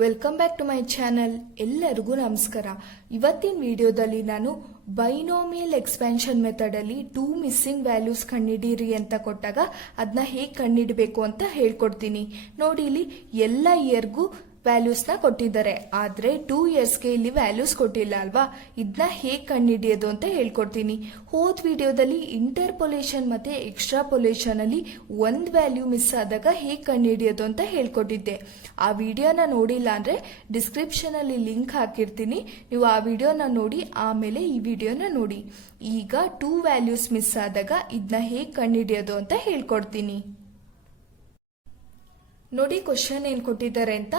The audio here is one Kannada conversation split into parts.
Welcome back to my channel. ಎಲ್ಲರಿಗೂ ನಮಸ್ಕಾರ. ಇವತ್ತಿನ ವಿಡಿಯೋದಲ್ಲಿ ನಾನು ಬೈನೋಮಿಯಲ್ ಎಕ್ಸ್ಪ್ಯಾನ್ಷನ್ ಮೆಥಡ್ ಅಲ್ಲಿ 2 ಮಿಸ್ಸಿಂಗ್ ವ್ಯಾಲ್ಯೂಸ್ ಕಂಡುಹಿಡಿಯಿರಿ ಅಂತ ಕೊಟ್ಟಾಗ ಅದನ್ನ ಹೇಗೆ ಕಂಡುಹಿಡಬೇಕು ಅಂತ ಹೇಳ್ಕೊಡ್ತೀನಿ. ನೋಡಿ, ಇಲ್ಲಿ ಎಲ್ಲ ಇಯರ್ಗೂ ವ್ಯಾಲ್ಯೂಸ್ ನ ಕೊಟ್ಟಿದ್ದಾರೆ, ಆದ್ರೆ 2 ಇಯರ್ಸ್ಗೆ ಇಲ್ಲಿ ವ್ಯಾಲ್ಯೂಸ್ ಕೊಟ್ಟಿಲ್ಲ ಅಲ್ವಾ. ಇದನ್ನ ಹೇಗೆ ಕಂಡುಹಿಡಿಯೋದು ಅಂತ ಹೇಳ್ಕೊಡ್ತೀನಿ. ಹೋದ್ ವಿಡಿಯೋದಲ್ಲಿ ಇಂಟರ್ಪೊಲೇಷನ್ ಮತ್ತೆ ಎಕ್ಸ್ಟ್ರಾಪೊಲೇಷನ್ ಅಲ್ಲಿ ಒಂದ್ ವ್ಯಾಲ್ಯೂ ಮಿಸ್ ಆದಾಗ ಹೇಗೆ ಕಂಡುಹಿಡಿಯೋದು ಅಂತ ಹೇಳ್ಕೊಟ್ಟಿದ್ದೆ. ಆ ವಿಡಿಯೋನ ನೋಡಿಲ್ಲ ಅಂದ್ರೆ ಡಿಸ್ಕ್ರಿಪ್ಷನ್ ಅಲ್ಲಿ ಲಿಂಕ್ ಹಾಕಿರ್ತೀನಿ, ನೀವು ಆ ವಿಡಿಯೋನ ನೋಡಿ ಆಮೇಲೆ ಈ ವಿಡಿಯೋನ ನೋಡಿ. ಈಗ 2 ವ್ಯಾಲ್ಯೂಸ್ ಮಿಸ್ ಆದಾಗ ಇದನ್ನ ಹೇಗೆ ಕಂಡುಹಿಡಿಯೋದು ಅಂತ ಹೇಳ್ಕೊಡ್ತೀನಿ. ನೋಡಿ, ಕ್ವಶನ್ ಏನ್ ಕೊಟ್ಟಿದ್ದಾರೆ ಅಂತ.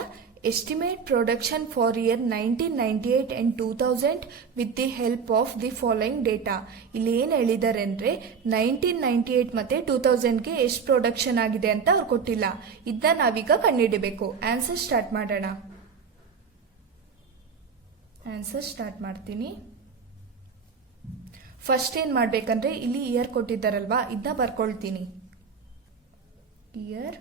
Estimate production for year 1998 and 2000 with the help of the following data. ಇಲ್ಲಿ ಏನ್ ಹೇಳಿದ್ದಾರೆ ಅಂದ್ರೆ 1998 ಮತ್ತೆ 2000ಗೆ ಎಷ್ಟು ಪ್ರೊಡಕ್ಷನ್ ಆಗಿದೆ ಅಂತ ಅವ್ರು ಕೊಟ್ಟಿಲ್ಲ. ಇದನ್ನ ನಾವೀಗ ಕಂಡುಹಿಡಬೇಕು. ಆನ್ಸರ್ ಸ್ಟಾರ್ಟ್ ಮಾಡೋಣ. ಆನ್ಸರ್ ಸ್ಟಾರ್ಟ್ ಮಾಡ್ತೀನಿ. ಫಸ್ಟ್ ಏನ್ ಮಾಡ್ಬೇಕಂದ್ರೆ ಇಲ್ಲಿ ಇಯರ್ ಕೊಟ್ಟಿದ್ದಾರಲ್ವಾ, ಇದನ್ನ ಬರ್ಕೊಳ್ತೀನಿ. ಇಯರ್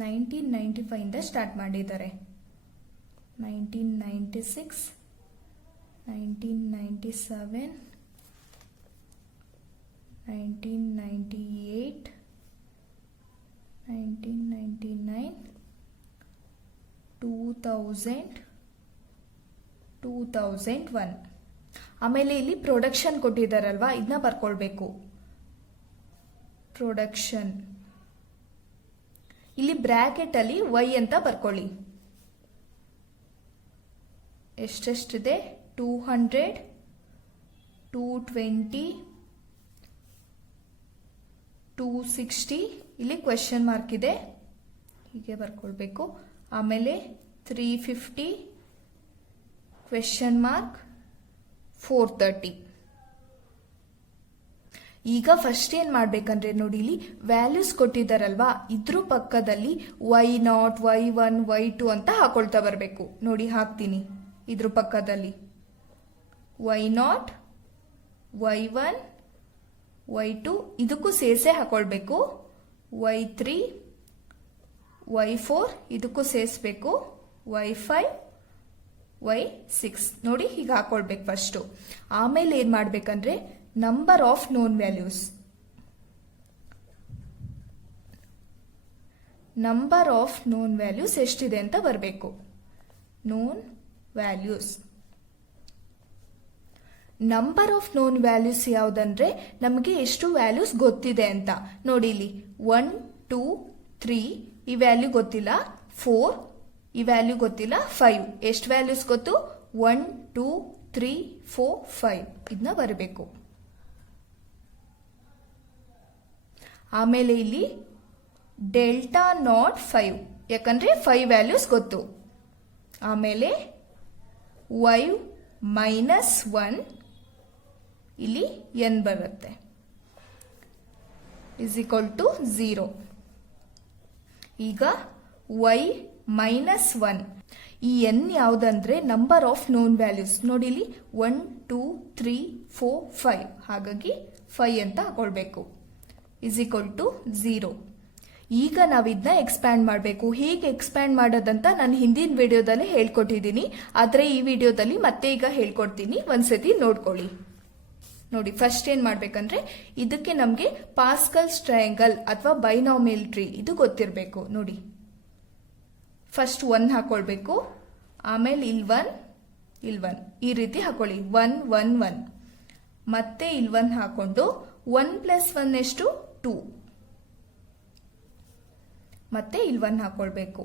1995 ಇಂದ ಸ್ಟಾರ್ಟ್ ಮಾಡಿದ್ದಾರೆ. 1996, 1997, 1998, 1999, 2000, 2001. ಆಮೇಲೆ ಇಲ್ಲಿ ಪ್ರೊಡಕ್ಷನ್ ಕೊಟ್ಟಿದ್ದಾರಲ್ವಾ, ಇದನ್ನ ಬರ್ಕೊಳ್ಬೇಕು. ಪ್ರೊಡಕ್ಷನ್ ಇಲ್ಲಿ ಬ್ರಾಕೆಟ್ ಅಲ್ಲಿ y ಅಂತ ಬರ್ಕೊಳ್ಳಿ. ಎಷ್ಟೆಷ್ಟಿದೆ? 200, 220, 260. ಇಲ್ಲಿ ಕ್ವೆಶ್ಚನ್ ಮಾರ್ಕ್ ಇದೆ, ಹೀಗೆ ಬರ್ಕೊಳ್ಬೇಕು. ಆಮೇಲೆ 350, ಕ್ವೆಶ್ಚನ್ ಮಾರ್ಕ್, 430. ಈಗ ಫಸ್ಟ್ ಏನ್ ಮಾಡ್ಬೇಕಂದ್ರೆ ನೋಡಿ, ಇಲ್ಲಿ ವ್ಯಾಲ್ಯೂಸ್ ಕೊಟ್ಟಿದ್ದಾರಲ್ವಾ, ಇದ್ರ ಪಕ್ಕದಲ್ಲಿ y0, y1, y2 ಅಂತ ಹಾಕೊಳ್ತಾ ಬರಬೇಕು. ನೋಡಿ, ಹಾಕ್ತೀನಿ. ಇದ್ರ ಪಕ್ಕದಲ್ಲಿ y0, y1, y2 ಇದಕ್ಕೂ ಸೇರಿಸೇ ಹಾಕೊಳ್ಬೇಕು. y3, y4 ಇದಕ್ಕೂ ಸೇರಿಸಬೇಕು. y5, y6 ನೋಡಿ ಹೀಗೆ ಹಾಕೊಳ್ಬೇಕು ಫಸ್ಟ್. ಆಮೇಲೆ ಏನ್ ಮಾಡ್ಬೇಕಂದ್ರೆ number of known values, number of known values ಎಷ್ಟಿದೆ ಅಂತ ಬರಬೇಕು. Known values, number of known values ಯಾವುದಂದ್ರೆ ನಮಗೆ ಎಷ್ಟು ವ್ಯಾಲ್ಯೂಸ್ ಗೊತ್ತಿದೆ ಅಂತ. ನೋಡಿ, ಇಲ್ಲಿ 1, 2, 3 ಈ ವ್ಯಾಲ್ಯೂ ಗೊತ್ತಿಲ್ಲ, 4 ಈ ವ್ಯಾಲ್ಯೂ ಗೊತ್ತಿಲ್ಲ, 5 ಎಷ್ಟು ವ್ಯಾಲ್ಯೂಸ್ ಗೊತ್ತು? 1, 2, 3, 4, 5 ಇದನ್ನ ಬರಬೇಕು. ಆಮೇಲೆ ಇಲ್ಲಿ ಡೆಲ್ಟಾ ನಾಟ್ 5 ಯಾಕಂದ್ರೆ 5 ವ್ಯಾಲ್ಯೂಸ್ ಗೊತ್ತು. ಆಮೇಲೆ y -1 ಇಲ್ಲಿ n ಬರುತ್ತೆ, =0. ಈಗ y -1 ಈ n ಯಾವುದಂದ್ರೆ ನಂಬರ್ ಆಫ್ ನೋನ್ ವ್ಯಾಲ್ಯೂಸ್. ನೋಡಿ, ಇಲ್ಲಿ 1, 2, 3, 4, 5 ಹಾಗಾಗಿ 5 ಅಂತ ಹಾಕೊಳ್ಬೇಕು, =0. ಈಗ ನಾವಿದನ್ನ ಎಕ್ಸ್ಪ್ಯಾಂಡ್ ಮಾಡಬೇಕು. ಹೇಗೆ ಎಕ್ಸ್ಪ್ಯಾಂಡ್ ಮಾಡೋದಂತ ನಾನು ಹಿಂದಿನ ವಿಡಿಯೋದಲ್ಲಿ ಹೇಳ್ಕೊಟ್ಟಿದ್ದೀನಿ, ಆದ್ರೆ ಈ ವಿಡಿಯೋದಲ್ಲಿ ಮತ್ತೆ ಈಗ ಹೇಳ್ಕೊಡ್ತೀನಿ, ಒಂದ್ಸತಿ ನೋಡ್ಕೊಳ್ಳಿ. ನೋಡಿ, ಫಸ್ಟ್ ಏನ್ ಮಾಡ್ಬೇಕಂದ್ರೆ ಇದಕ್ಕೆ ನಮ್ಗೆ ಪಾಸ್ಕಲ್ಸ್ ಟ್ರಯಾಂಗಲ್ ಅಥವಾ ಬೈನಾಮಿಯಲ್ ಟ್ರೀ ಇದು ಗೊತ್ತಿರಬೇಕು. ನೋಡಿ, ಫಸ್ಟ್ 1 ಹಾಕೊಳ್ಬೇಕು, ಆಮೇಲೆ ಇಲ್ಲಿ 1 ಈ ರೀತಿ ಹಾಕೊಳ್ಳಿ. 1, 1, 1 ಮತ್ತೆ ಇಲ್ಲಿ 1 ಹಾಕೊಂಡು 1 + 1 ಎಷ್ಟು? 2 ಮತ್ತೆ ಇಲ್ಲಿ 1 ಹಾಕೊಳ್ಬೇಕು.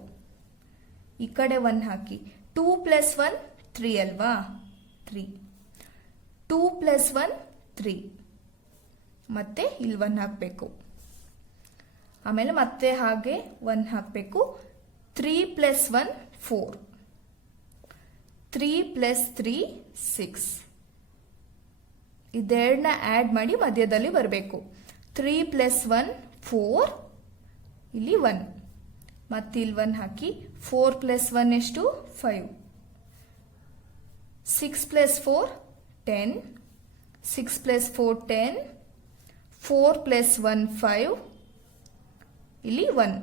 ಈ ಕಡೆ 1 ಹಾಕಿ. 2 + 1 3 ಅಲ್ವಾ? 3. 2 + 1 3 ಮತ್ತೆ ಇಲ್ಲಿ 1 ಹಾಕಬೇಕು. ಆಮೇಲೆ ಮತ್ತೆ ಹಾಗೆ 1 ಹಾಕಬೇಕು. 3 + 1 4, 3 + 3 6 ಇದೆರಡನ್ನ ಆಡ್ ಮಾಡಿ ಮಧ್ಯದಲ್ಲಿ ಬರಬೇಕು. 3 + 1 4 ಇಲ್ಲಿ 1 ಮತ್ತೆ ಇಲ್ಲಿ 1 ಹಾಕಿ. 4 + 1 ಎಷ್ಟು? 5. 6 + 4 10, 6 + 4 10, 4 + 1 5 ಇಲ್ಲಿ 1.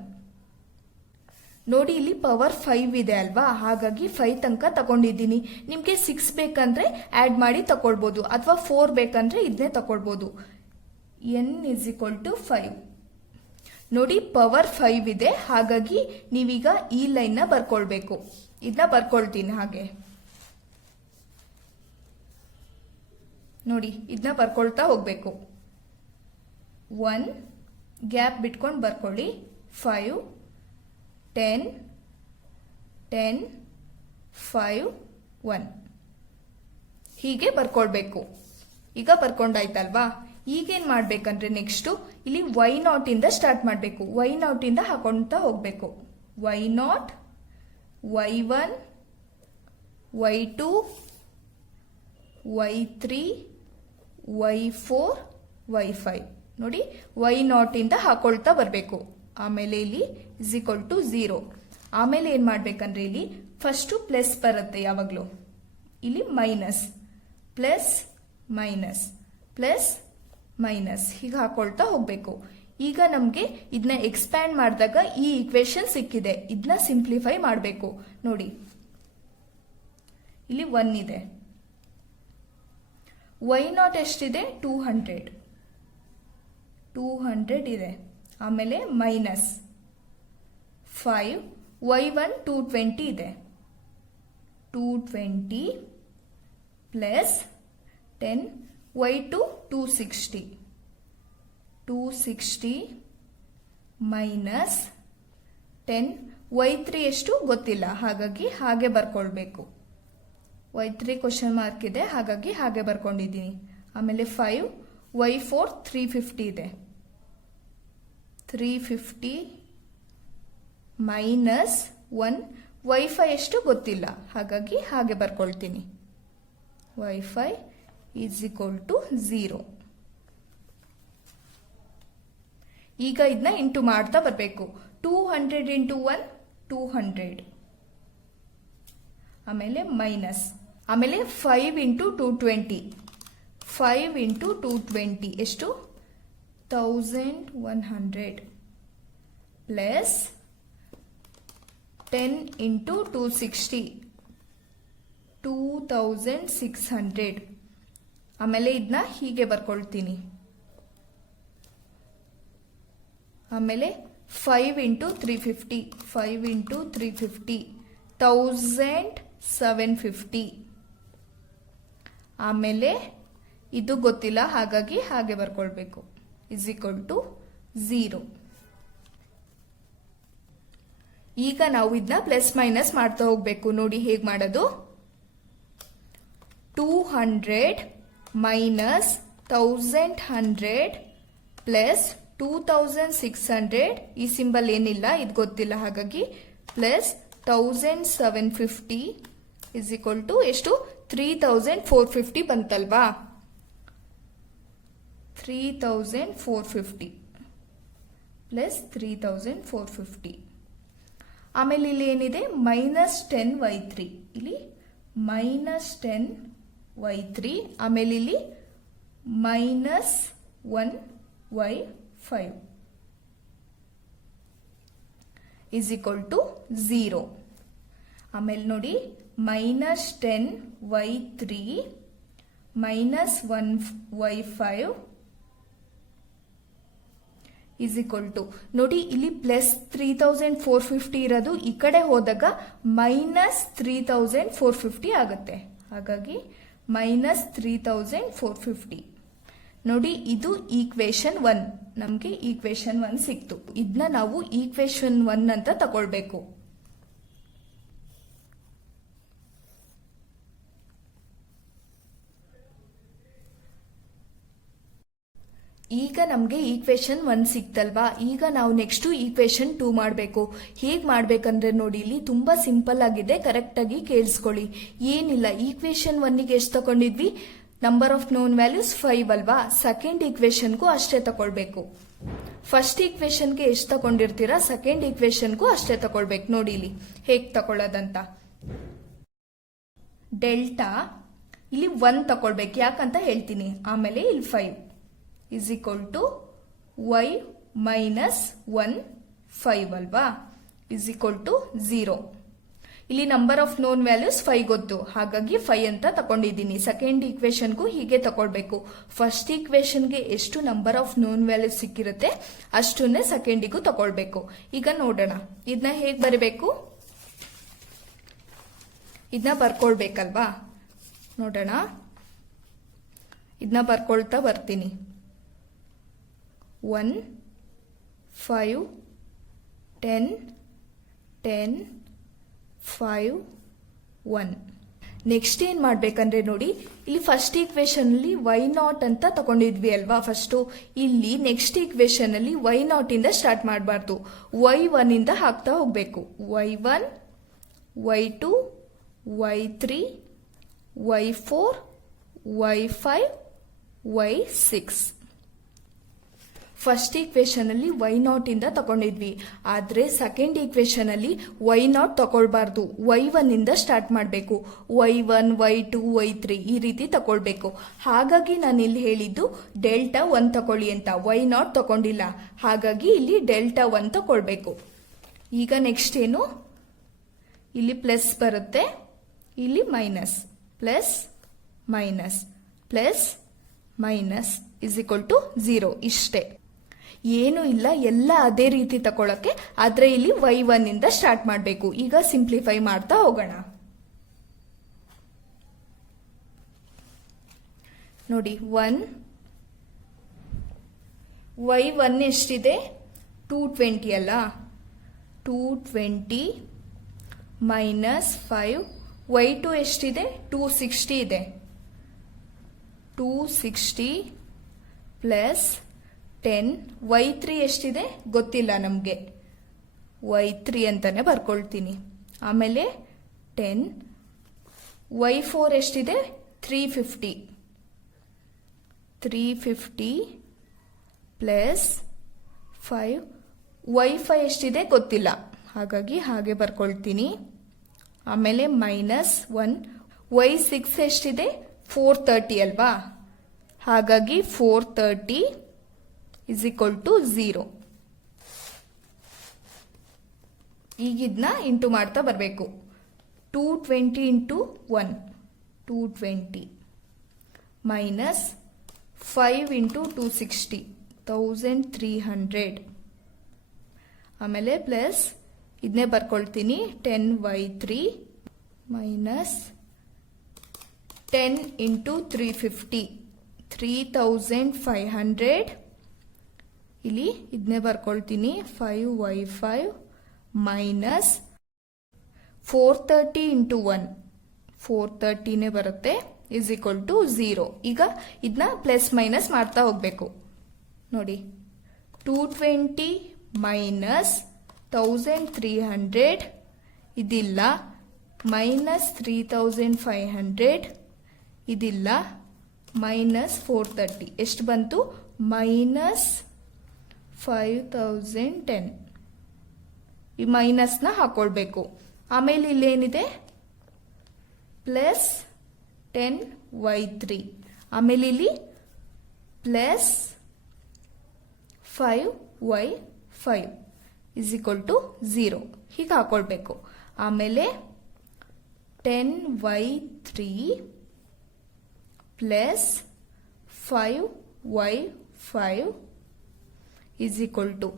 ನೋಡಿ ಇಲ್ಲಿ ಪವರ್ 5 ಇದೆ ಅಲ್ವಾ, ಹಾಗಾಗಿ 5 ತನಕ ತಗೊಂಡಿದ್ದೀನಿ. ನಿಮಗೆ 6 ಬೇಕಂದ್ರೆ ಆಡ್ ಮಾಡಿ ತಗೊಳ್ಬೋದು, ಅಥವಾ 4 ಬೇಕಂದ್ರೆ ಇದನ್ನೇ ತಗೊಳ್ಬೋದು. n = 5. ನೋಡಿ ಪವರ್ 5 ಇದೆ, ಹಾಗಾಗಿ ನೀವೀಗ ಈ ಲೈನ್ ನ ಬರ್ಕೊಳ್ಬೇಕು. ಇದನ್ನ ಬರ್ಕೊಳ್ತೀನಿ ಹಾಗೆ ನೋಡಿ, ಇದನ್ನ ಬರ್ಕೊಳ್ತಾ ಹೋಗ್ಬೇಕು. 1 ಗ್ಯಾಪ್ ಬಿಟ್ಕೊಂಡು ಬರ್ಕೊಳ್ಳಿ. 5 10 10 5 1 ಹೀಗೆ ಬರ್ಕೊಳ್ಬೇಕು. ಈಗ ಬರ್ಕೊಂಡಾಯ್ತಲ್ವಾ? ಈಗೇನ್ ಮಾಡ್ಬೇಕಂದ್ರೆ ನೆಕ್ಸ್ಟ್ ಇಲ್ಲಿ y0 ಇಂದ ಸ್ಟಾರ್ಟ್ ಮಾಡಬೇಕು. y0 ಇಂದ ಹಾಕೊಂತ ಹೋಗ್ಬೇಕು. y0 y1 y2 y3 y4 y5 ನೋಡಿ y0 ಇಂದ ಹಾಕೊಳ್ತಾ ಬರಬೇಕು. ಆಮೇಲೆ ಇಲ್ಲಿ =0. ಆಮೇಲೆ ಏನ್ ಮಾಡ್ಬೇಕಂದ್ರೆ ಇಲ್ಲಿ ಫಸ್ಟ್ ಪ್ಲಸ್ ಬರುತ್ತೆ ಯಾವಾಗ್ಲೂ, ಇಲ್ಲಿ minus, plus minus, plus minus ಹೀಗೆ ಹಾಕೊಳ್ತಾ ಹೋಗ್ಬೇಕು. ಈಗ ನಮ್ಗೆ ಇದನ್ನ ಎಕ್ಸ್ಪ್ಯಾಂಡ್ ಮಾಡಿದಾಗ ಈ ಈಕ್ವೇಶನ್ ಸಿಕ್ಕಿದೆ. ಇದನ್ನ ಸಿಂಪ್ಲಿಫೈ ಮಾಡಬೇಕು. ನೋಡಿ ಇಲ್ಲಿ 1 ಇದೆ, y0 ಎಷ್ಟಿದೆ? 200 ಇದೆ. ಆಮೇಲೆ ಮೈನಸ್ 5 y1 220 ಇದೆ, 220 ಪ್ಲಸ್ 10 y2 260 ಮೈನಸ್ 10 y3 ಎಷ್ಟು ಗೊತ್ತಿಲ್ಲ, ಹಾಗಾಗಿ ಹಾಗೆ ಬರ್ಕೊಳ್ಬೇಕು. y3 ಕ್ವಶನ್ ಮಾರ್ಕ್ ಇದೆ, ಹಾಗಾಗಿ ಹಾಗೆ ಬರ್ಕೊಂಡಿದ್ದೀನಿ. ಆಮೇಲೆ 5 y4 350 ಇದೆ, 350 ಮೈನಸ್ 1 y5 ಎಷ್ಟು ಗೊತ್ತಿಲ್ಲ, ಹಾಗಾಗಿ ಹಾಗೆ ಬರ್ಕೊಳ್ತೀನಿ. y5 =0. ಈಗ ಇದನ್ನ ಇಂಟು ಮಾಡ್ತಾ ಬರಬೇಕು. 200 × 1 200, ಆಮೇಲೆ ಮೈನಸ್, ಆಮೇಲೆ 5 × 220, 5 × 220 ಎಷ್ಟು? 1100 ಪ್ಲಸ್ 10 × 260 2600. ಆಮೇಲೆ ಇದನ್ನ ಹೀಗೆ ಬರ್ಕೊಳ್ತೀನಿ. ಆಮೇಲೆ 5 × 350, 5 × 350 1750. ಆಮೇಲೆ ಇದು ಗೊತ್ತಿಲ್ಲ, ಹಾಗಾಗಿ ಹಾಗೆ ಬರ್ಕೊಳ್ಬೇಕು. =0. ಈಗ ನಾವು ಇದನ್ನ ಪ್ಲಸ್ ಮೈನಸ್ ಮಾಡ್ತಾ ಹೋಗ್ಬೇಕು. ನೋಡಿ ಹೇಗೆ ಮಾಡೋದು. 200 ಮೈನಸ್ 1100 ಪ್ಲಸ್ 2600, ಈ ಸಿಂಬಲ್ ಏನಿಲ್ಲ, ಇದು ಗೊತ್ತಿಲ್ಲ, ಹಾಗಾಗಿ ಪ್ಲಸ್ 1750 ಎಷ್ಟು? 3450 ಬಂತಲ್ವಾ? 3450 ಪ್ಲಸ್ 3450. ಆಮೇಲೆ ಇಲ್ಲಿ ಏನಿದೆ? ಮೈನಸ್ 10y3, ಇಲ್ಲಿ ಮೈನಸ್ 10y3, ಆಮೇಲೆ ಇಲ್ಲಿ ಮೈನಸ್ 1y5 =0. ಆಮೇಲೆ ನೋಡಿ ಮೈನಸ್ 10y3 ಮೈನಸ್ 1y5 ನೋಡಿ ಇಲ್ಲಿ ಪ್ಲಸ್ 3450 ಇರೋದು ಈ ಕಡೆ ಹೋದಾಗ ಮೈನಸ್ 3450 ಆಗುತ್ತೆ, ಹಾಗಾಗಿ ಮೈನಸ್ 3450. ನೋಡಿ ಇದು ಈಕ್ವೇಶನ್ 1, ನಮಗೆ ಈಕ್ವೇಶನ್ 1 ಸಿಕ್ತು. ಇದನ್ನ ನಾವು ಈಕ್ವೇಶನ್ 1 ಅಂತ ತಗೊಳ್ಬೇಕು. ಈಗ ನಮಗೆ ಈಕ್ವೇಶನ್ 1 ಸಿಕ್ತಲ್ವಾ? ಈಗ ನಾವು ನೆಕ್ಸ್ಟ್ ಈಕ್ವೇಶನ್ 2 ಮಾಡಬೇಕು. ಹೇಗೆ ಮಾಡ್ಬೇಕಂದ್ರೆ ನೋಡಿ, ಇಲ್ಲಿ ತುಂಬಾ ಸಿಂಪಲ್ ಆಗಿದೆ, ಕರೆಕ್ಟ್ ಆಗಿ ಕೇಳಿಸ್ಕೊಳ್ಳಿ. ಏನಿಲ್ಲ, ಈಕ್ವೇಶನ್ 1ಗೆ ಎಷ್ಟು ತಗೊಂಡಿದ್ವಿ? ನಂಬರ್ ಆಫ್ ನೋನ್ ವ್ಯಾಲ್ಯೂಸ್ 5 ಅಲ್ವಾ? ಸೆಕೆಂಡ್ ಈಕ್ವೇಶನ್ಗೂ ಅಷ್ಟೇ ತಗೊಳ್ಬೇಕು. ಫಸ್ಟ್ ಈಕ್ವೇಶನ್ಗೆ ಎಷ್ಟು ತಗೊಂಡಿರ್ತೀರಾ, ಸೆಕೆಂಡ್ ಈಕ್ವೇಶನ್ಗೂ ಅಷ್ಟೇ ತಗೊಳ್ಬೇಕು. ನೋಡಿ ಇಲ್ಲಿ ಹೇಗೆ ತಗೊಳ್ಳೋದಂತ. ಡೆಲ್ಟಾ ಇಲ್ಲಿ 1 ತಗೊಳ್ಬೇಕು, ಯಾಕಂತ ಹೇಳ್ತೀನಿ. ಆಮೇಲೆ ಇಲ್ಲಿ 5 = y - 1 5 ಅಲ್ವಾ? Is equal to 0. ಇಲ್ಲಿ ನಂಬರ್ ಆಫ್ ನೋನ್ ವ್ಯಾಲ್ಯೂಸ್ 5 ಗೊತ್ತು, ಹಾಗಾಗಿ 5 ಅಂತ ತಗೊಂಡಿದ್ದೀನಿ. ಸೆಕೆಂಡ್ ಈಕ್ವೇಶನ್ಗೂ ಹೀಗೆ ತಗೊಳ್ಬೇಕು. ಫಸ್ಟ್ ಈಕ್ವೇಶನ್ಗೆ ಎಷ್ಟು ನಂಬರ್ ಆಫ್ ನೋನ್ ವ್ಯಾಲ್ಯೂಸ್ ಸಿಕ್ಕಿರುತ್ತೆ ಅಷ್ಟನ್ನೇ ಸೆಕೆಂಡಿಗೂ ತಗೊಳ್ಬೇಕು. ಈಗ ನೋಡೋಣ ಇದನ್ನ ಹೇಗೆ ಬರೀಬೇಕು, ಇದನ್ನ ಬರ್ಕೊಳ್ಬೇಕಲ್ವಾ. ನೋಡೋಣ, ಇದನ್ನ ಬರ್ಕೊಳ್ತಾ ಬರ್ತೀನಿ. 1 5 10 10 5 1. ನೆಕ್ಸ್ಟ್ ಏನ್ ಮಾಡ್ಬೇಕಂದ್ರೆ ನೋಡಿ, ಇಲ್ಲಿ ಫಸ್ಟ್ ಈಕ್ವೇಶನ್ ಅಲ್ಲಿ y0 ಅಂತ ತಗೊಂಡಿದ್ವಿ ಅಲ್ವಾ ಫಸ್ಟ್. ಇಲ್ಲಿ ನೆಕ್ಸ್ಟ್ ಈಕ್ವೇಶನ್ ಅಲ್ಲಿ y0 ಇಂದ ಸ್ಟಾರ್ಟ್ ಮಾಡಬಾರ್ದು, y1 ಇಂದ ಹಾಕ್ತಾ ಹೋಗ್ಬೇಕು. y1 y2 y3 y4 y5 y6. First equation ಅಲ್ಲಿ y0 ಇಂದ ತಗೊಂಡಿದ್ವಿ, ಆದ್ರೆ ಸೆಕೆಂಡ್ ಈಕ್ವೇಶನ್ ಅಲ್ಲಿ y0 ತಗೊಳ್ಬಾರ್ದು, y1 ಇಂದ ಸ್ಟಾರ್ಟ್ ಮಾಡಬೇಕು. y1 y2 y3 ಈ ರೀತಿ ತಗೊಳ್ಬೇಕು. ಹಾಗಾಗಿ ನಾನು ಇಲ್ಲಿ ಹೇಳಿದ್ದು ಡೆಲ್ಟಾ 1 ತಗೊಳ್ಳಿ ಅಂತ, y0 ತಗೊಂಡಿಲ್ಲ, ಹಾಗಾಗಿ ಇಲ್ಲಿ ಡೆಲ್ಟಾ 1 ತಗೊಳ್ಬೇಕು. ಈಗ ನೆಕ್ಸ್ಟ್ ಏನು, ಇಲ್ಲಿ ಪ್ಲಸ್ ಬರುತ್ತೆ, ಇಲ್ಲಿ minus, plus minus plus minus is equal to 0. ಇಷ್ಟೇ, ಏನು ಇಲ್ಲ, ಎಲ್ಲ ಅದೇ ರೀತಿ ತಗೊಳಕ್ಕೆ. ಆದ್ರೆ ಇಲ್ಲಿ y1 ಇಂದ ಸ್ಟಾರ್ಟ್ ಮಾಡಬೇಕು. ಈಗ ಸಿಂಪ್ಲಿಫೈ ಮಾಡ್ತಾ ಹೋಗೋಣ. ನೋಡಿ, y1 ಎಷ್ಟಿದೆ, 220 ಅಲ್ಲ, 220 ಮೈನಸ್ 5. y2 ಎಷ್ಟಿದೆ, 260 ಇದೆ, 260 ಪ್ಲಸ್ 10. y3 ಎಷ್ಟಿದೆ ಗೊತ್ತಿಲ್ಲ ನಮಗೆ, y3 ಅಂತಾನೆ ಬರ್ಕೊಳ್ತೀನಿ. ಆಮೇಲೆ 10. y4 ಎಷ್ಟಿದೆ, 350 350 ಪ್ಲಸ್ 5. y5 ಎಷ್ಟಿದೆ ಗೊತ್ತಿಲ್ಲ, ಹಾಗಾಗಿ ಹಾಗೆ ಬರ್ಕೊಳ್ತೀನಿ. ಆಮೇಲೆ ಮೈನಸ್ 1. y6 ಎಷ್ಟಿದೆ, 430 ಅಲ್ವಾ, ಹಾಗಾಗಿ 430 ಇಸ್ ಈಕ್ವಲ್ ಟು 0. ಈಗ ಇದನ್ನ ಇಂಟು ಮಾಡ್ತಾ ಬರಬೇಕು. 220 ಇಂಟು 1 220 ಮೈನಸ್ 5 ಇಂಟು 260 1300. ಆಮೇಲೆ ಪ್ಲಸ್ ಇದನ್ನೇ ಬರ್ಕೊಳ್ತೀನಿ, 10y3 ಮೈನಸ್ 10 ಇಂಟು 350 3500. ಇಲ್ಲಿ ಇದನ್ನೇ ಬರ್ಕೊಳ್ತೀನಿ, 5y5 ಮೈನಸ್ 430 ಇಂಟು 1 430ನೇ ಬರುತ್ತೆ ಇಸ್ ಈಕ್ವಲ್ ಟು 0. ಈಗ ಇದನ್ನ ಪ್ಲಸ್ ಮೈನಸ್ ಮಾಡ್ತಾ ಹೋಗ್ಬೇಕು. ನೋಡಿ, 220 ಮೈನಸ್ 1300 ಇದಿಲ್ಲ, ಮೈನಸ್ 3500 ಇದಿಲ್ಲ, ಮೈನಸ್ 430 ಎಷ್ಟು ಬಂತು, ಮೈನಸ್ 5010. ಈ ಮೈನಸ್ನ ಹಾಕೊಳ್ಬೇಕು. ಆಮೇಲೆ ಇಲ್ಲೇನಿದೆ, ಪ್ಲಸ್ 10y3. ಆಮೇಲೆ ಇಲ್ಲಿ plus 5y5 is equal to 0 ಹೀಗೆ ಹಾಕೊಳ್ಬೇಕು. ಆಮೇಲೆ 10y3 plus 5y5 is equal to,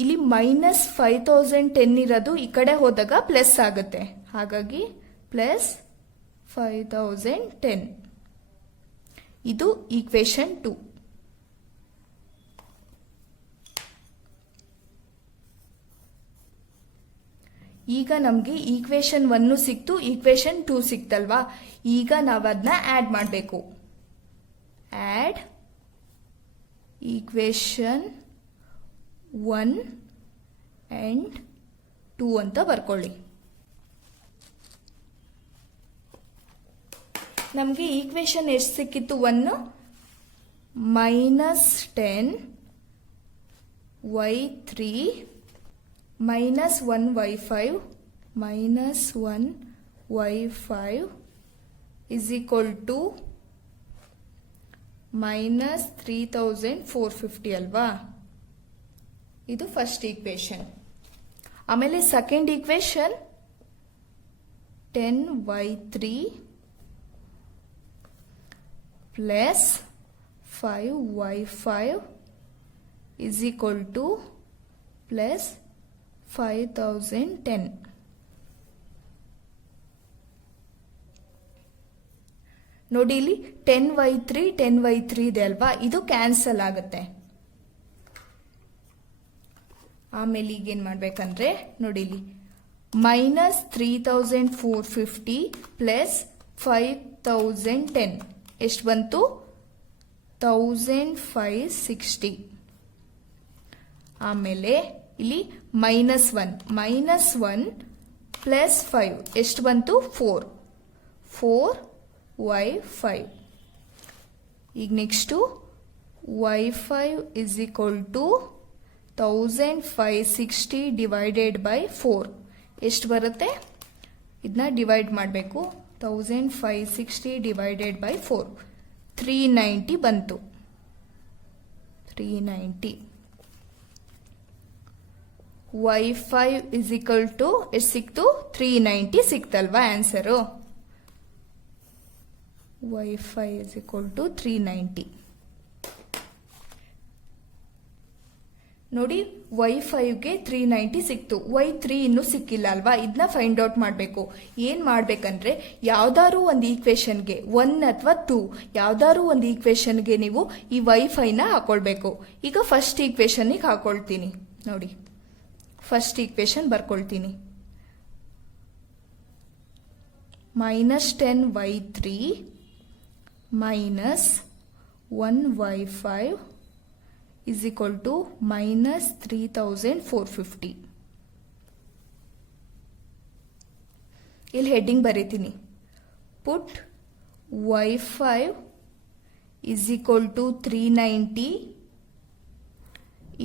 ಇಲ್ಲಿ ಮೈನಸ್ 5010 ಇರೋದು ಈ ಕಡೆ ಹೋದಾಗ ಪ್ಲಸ್ ಆಗುತ್ತೆ, ಹಾಗಾಗಿ ಪ್ಲಸ್ 5010. ಇದು ಈಕ್ವೇಶನ್ 2. ಈಗ ನಮಗೆ ಈಕ್ವೇಶನ್ 1 ಸಿಕ್ತು, ಈಕ್ವೇಶನ್ 2 ಸಿಕ್ತಲ್ವಾ. ಈಗ ನಾವು ಅದನ್ನ ಆಡ್ ಮಾಡಬೇಕು. ಆಡ್ ಈಕ್ವೇಶನ್ 1 ಅಂಡ್ 2 ಅಂತ ಬರ್ಕೊಳ್ಳಿ. ನಮಗೆ ಈಕ್ವೇಶನ್ ಎಷ್ಟು ಸಿಕ್ಕಿತ್ತು, 1 minus 10y3 minus 1y5 minus 1y5 is equal to minus 3450 ಅಲ್ವಾ. ಇದು ಫಸ್ಟ್ ಈಕ್ವೇಶನ್. ಆಮೇಲೆ second equation 10y3 plus 5y5 is equal to plus 5010. ನೋಡಿ ಇಲ್ಲಿ 10y3 ಇದೆ ಅಲ್ವಾ, ಇದು ಕ್ಯಾನ್ಸಲ್ ಆಗುತ್ತೆ. ಆಮೇಲೆ ಈಗೇನ್ ಮಾಡ್ಬೇಕಂದ್ರೆ ನೋಡಿ ಇಲ್ಲಿ ಮೈನಸ್ 3450 ಪ್ಲಸ್ 5010 ಎಷ್ಟು ಬಂತು? 1560. ಆಮೇಲೆ ಇಲ್ಲಿ ಮೈನಸ್ ಒನ್ ಪ್ಲಸ್ 5 ಎಷ್ಟು ಬಂತು? 4y5. ಈಗ next y5 is equal to 1560 divided by 4 ಎಷ್ಟು ಬರುತ್ತೆ? ಇದನ್ನ ಡಿವೈಡ್ ಮಾಡಬೇಕು. 1560 divided by 4 390 ಬಂತು. 390. y5 is equal to ಎಷ್ಟು ಸಿಕ್ತು? 390 ಸಿಕ್ತಲ್ವಾ answer? y5 is equal to 390. ನೋಡಿ y5ಗೆ 390 ಸಿಕ್ತು, y3 ಇನ್ನೂ ಸಿಕ್ಕಿಲ್ಲ ಅಲ್ವಾ, ಇದನ್ನ ಫೈಂಡ್ ಔಟ್ ಮಾಡಬೇಕು. ಏನ್ ಮಾಡ್ಬೇಕಂದ್ರೆ ಯಾವ್ದಾದ್ರು ಒಂದು ಈಕ್ವೇಶನ್ಗೆ 1 ಅಥವಾ 2 ಯಾವ್ದಾದ್ರು ಒಂದು ಈಕ್ವೇಶನ್ಗೆ ನೀವು ಈ y5ನ ಹಾಕೊಳ್ಬೇಕು. ಈಗ ಫಸ್ಟ್ ಈಕ್ವೇಶನ್ಗೆ ಹಾಕೊಳ್ತೀನಿ ನೋಡಿ. ಫಸ್ಟ್ ಈಕ್ವೇಶನ್ ಬರ್ಕೊಳ್ತೀನಿ. -10y3 minus 1y5 is equal to minus 3450. ಇಲ್ಲಿ ಹೆಡ್ಡಿಂಗ್ ಬರೀತೀನಿ. ಪುಟ್ y5 is equal to 390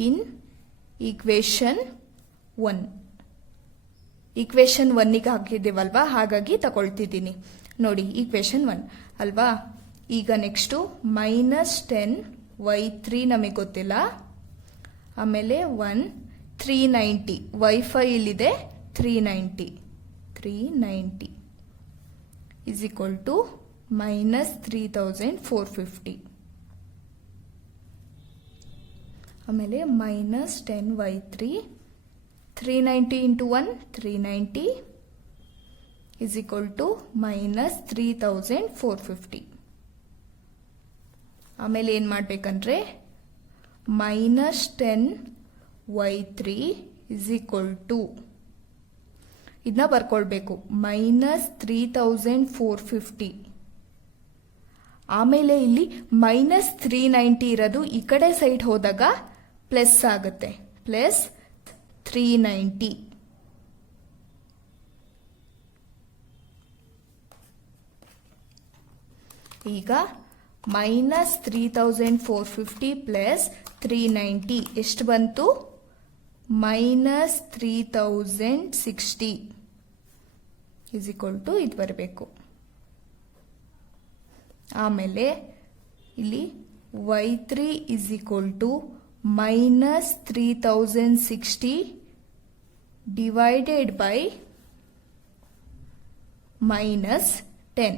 in equation 1. Equation 1ಗೆ ಹಾಕಿದ್ದೇವಲ್ವಾ, ಹಾಗಾಗಿ ತಗೊಳ್ತಿದ್ದೀನಿ ನೋಡಿ. ಈಕ್ವೇಶನ್ 1 ಅಲ್ವಾ. ಈಗ ನೆಕ್ಸ್ಟು -10y3 ನಮಗೆ ಗೊತ್ತಿಲ್ಲ. ಆಮೇಲೆ 390 y5 ಇಲ್ಲಿದೆ 390 is equal to minus 3450. ಆಮೇಲೆ -10y3 390 into 1 390 is equal to minus 3450. ಆಮೇಲೆ ಏನು ಮಾಡಬೇಕಂದ್ರೆ -10y3 is equal to ಇದನ್ನ ಬರ್ಕೊಳ್ಬೇಕು -3450. ಆಮೇಲೆ ಇಲ್ಲಿ -390 ಇರೋದು ಈ ಕಡೆ ಸೈಡ್ ಹೋದಾಗ ಪ್ಲಸ್ ಆಗುತ್ತೆ, ಪ್ಲಸ್ 390. ಈಗ -3450 ಪ್ಲಸ್ 390 ಎಷ್ಟು ಬಂತು? -3060 is equal to ಇದು ಬರಬೇಕು. ಆಮೇಲೆ ಇಲ್ಲಿ y3 is equal to -3060 divided by -10.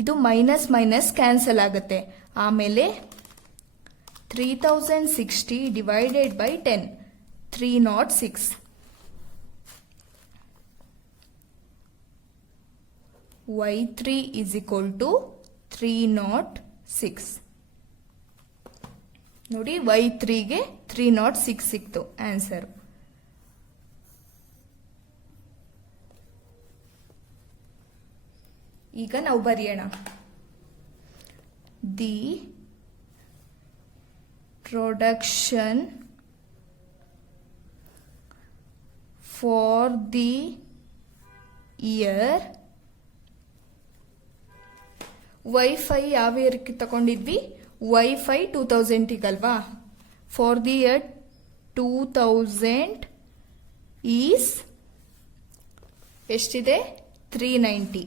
ಇದು ಮೈನಸ್ ಮೈನಸ್ ಕ್ಯಾನ್ಸಲ್ ಆಗುತ್ತೆ. ಆಮೇಲೆ 3060 divided by 10 306. y3 is equal to 306. ನೋಡಿ y3ಗೆ 306 ಸಿಕ್ತು ಆನ್ಸರ್. ಈಗ ನಾವು ಬರೆಯೋಣ. The production for the year wifi ಯಾವ ಇಯರ್ಗೆ ತಗೊಂಡಿದ್ವಿ? ವೈಫೈ 2000 ಅಲ್ವಾ. ಫಾರ್ ದಿ ಇಯರ್ 2000 ಈಸ್ ಎಷ್ಟಿದೆ? 390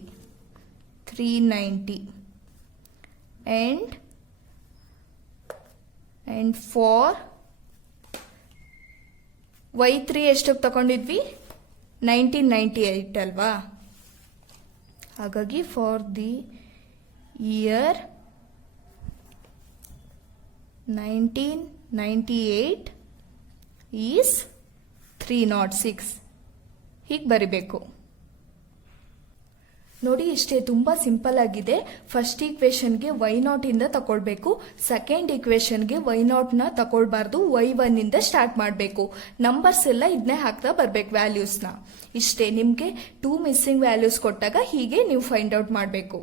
and for y3 ಎಷ್ಟಕ್ಕೆ ತಗೊಂಡಿದ್ವಿ 1998 ಅಲ್ವಾ. ಹಾಗಾಗಿ ಫಾರ್ ದಿ ಇಯರ್ 1998 ಈಸ್ 306 ಹೀಗೆ ಬರಿಬೇಕು. ನೋಡಿ ಇಷ್ಟೇ, ತುಂಬಾ ಸಿಂಪಲ್ ಆಗಿದೆ. ಫಸ್ಟ್ ಈಕ್ವೇಶನ್ಗೆ y0 ಇಂದ ತಗೊಳ್ಬೇಕು, ಸೆಕೆಂಡ್ ಈಕ್ವೇಶನ್ಗೆ y0 ನ ತಗೊಳ್ಬಾರ್ದು, y1 ಇಂದ ಸ್ಟಾರ್ಟ್ ಮಾಡಬೇಕು. ನಂಬರ್ಸ್ ಎಲ್ಲ ಇದನ್ನೇ ಹಾಕ್ತಾ ಬರ್ಬೇಕು ವ್ಯಾಲ್ಯೂಸ್ನ. ಇಷ್ಟೇ, ನಿಮಗೆ 2 ಮಿಸ್ಸಿಂಗ್ ವ್ಯಾಲ್ಯೂಸ್ ಕೊಟ್ಟಾಗ ಹೀಗೆ ನೀವು ಫೈಂಡ್ ಔಟ್ ಮಾಡಬೇಕು.